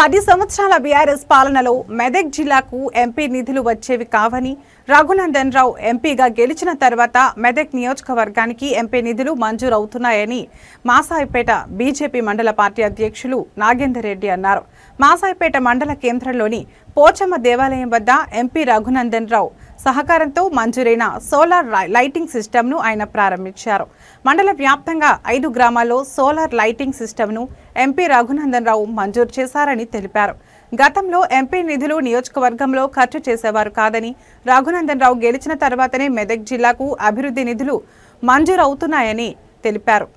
10 సంవత్సరాల బీఆర్ఎస్ పాలనలో మెదక్ జిల్లాకు ఎంపీ నిధులు వచ్చేవి కావని రఘునందన్ రావు ఎంపీగా గెలిచిన తర్వాత మెదక్ నియోజకవర్గానికి ఎంపీ నిధులు మంజూరు అవుతున్నాయని మాసాయిపేట బీజేపీ మండల పార్టీ అధ్యక్షులు నాగేందర్ రెడ్డి అన్నారు. మాసాయిపేట మండల కేంద్రంలోని పోచమ్మ దేవాలయం వద్ద ఎంపీ రఘునందన్ రావు సహకారంతో మంజూరైన సోలార్ లైటింగ్ సిస్టమ్ను ఆయన ప్రారంభించారు. మండల వ్యాప్తంగా 5 గ్రామాల్లో సోలార్ లైటింగ్ సిస్టమ్ను ఎంపీ రఘునందన్ రావు మంజూరు చేశారని తెలిపారు. గతంలో ఎంపీ నిధులు నియోజకవర్గంలో ఖర్చు చేసేవారు కాదని, రఘునందన్ రావు గెలిచిన తర్వాతనే మెదక్ జిల్లాకు అభివృద్ధి నిధులు మంజూరు అవుతున్నాయని తెలిపారు.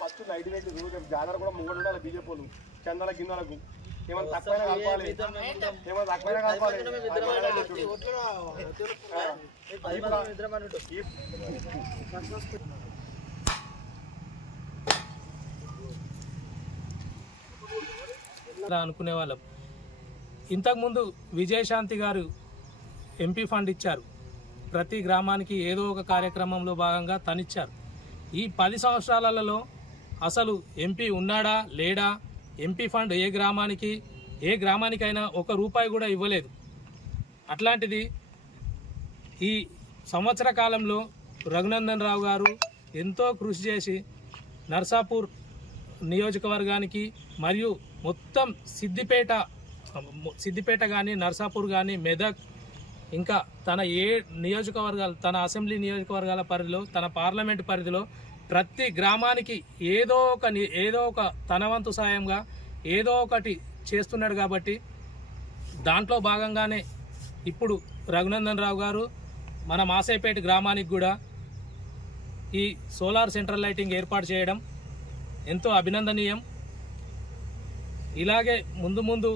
ఫస్ట్ లైట్ పెట్టి జాతర కూడా ముంగడు ఉండాలి. బీజేపీలు చందాల గిన్నెలకు ఏమైనా తక్కువైనా కలపాలి, ఏమైనా తక్కువైనా కలపాలి. అనుకునే వాళ్ళం. ఇంతకుముందు విజయశాంతి గారు ఎంపీ ఫండ్ ఇచ్చారు. ప్రతి గ్రామానికి ఏదో ఒక కార్యక్రమంలో భాగంగా తనిచ్చారు. ఈ 10 సంవత్సరాలలో అసలు ఎంపీ ఉన్నాడా లేడా, ఎంపీ ఫండ్ ఏ గ్రామానికైనా ₹1 కూడా ఇవ్వలేదు. అట్లాంటిది ఈ సంవత్సర కాలంలో రఘునందన్ రావు గారు ఎంతో కృషి చేసి నర్సాపూర్ నియోజకవర్గానికి మరియు మొత్తం సిద్దిపేట కానీ, నర్సాపూర్ కానీ, మెదక్, ఇంకా తన నియోజకవర్గాలు, తన అసెంబ్లీ నియోజకవర్గాల పరిధిలో, తన పార్లమెంట్ పరిధిలో ప్రతి గ్రామానికి ఏదో ఒక తన వంతు సాయంగా ఏదో ఒకటి చేస్తున్నాడు. కాబట్టి దాంట్లో భాగంగానే ఇప్పుడు రఘునందన్ రావు గారు మన మాసాయిపేట గ్రామానికి కూడా ఈ సోలార్ సెంట్రల్ లైటింగ్ ఏర్పాటు చేయడం ఎంతో అభినందనీయం. ఇలాగే ముందు